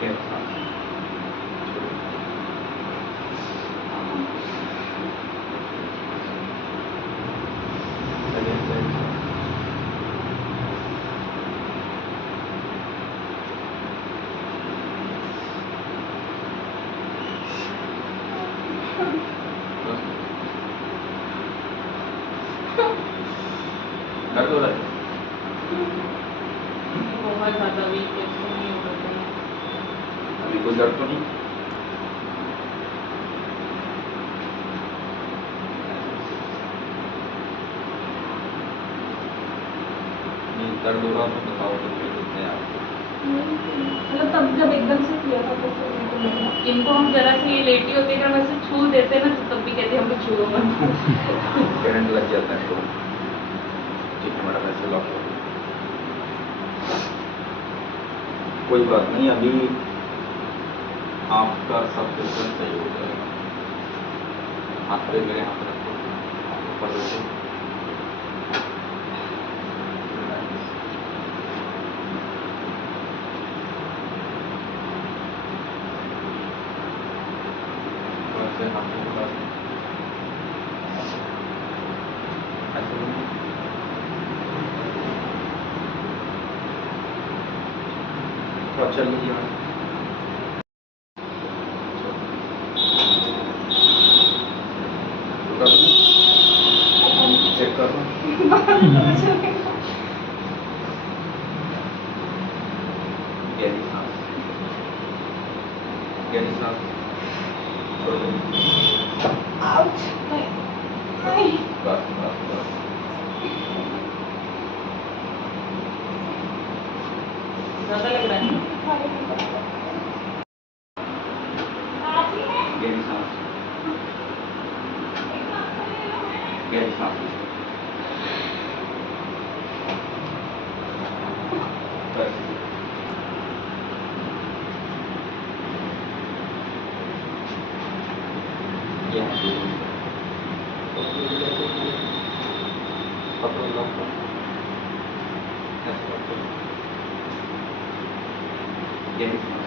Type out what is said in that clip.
गहरी सांस। Again, गहरी सांस। बस। दर्द हो रहा है? बहुत ज़्यादा वीक है, इससे नहीं हो पाता है। अभी कोई दर्द तो नहीं? नहीं, दर्द हो रहा तो बताओ तो फिर देखते हैं आपको। मतलब तब जब एकदम से किया था तो फिर मेरे को लगा इनको हम जरा से ये लेटी होती है, अगर वैसे छू देते ना तो तब भी कहते हैं हमको छुओ मत। करंट लग जाता है तो ठीक है मैडम, ऐसे लॉक कर दो। कोई बात नहीं, अभी आपका सब बिल्कुल सही हो जाएगा। हाथ पे मेरे हाथ रखो, हाथ ऊपर रखो। वैसे हाथ को उठा दें। ऐसे लो। थोड़ा चल लीजिए मैडम। रुका तो नहीं? चेक कर लो। गहरी सांस, गहरी सांस। छोड़ दो। आउच नहीं बस बस बस। ज़्यादा लग रहा है। गहरी सांस, गहरी सांस लीजिए। बस। ये हाथ लीजिए। पकड़ो, लॉक करो। ऐसे पकड़ो। गहरी सांस।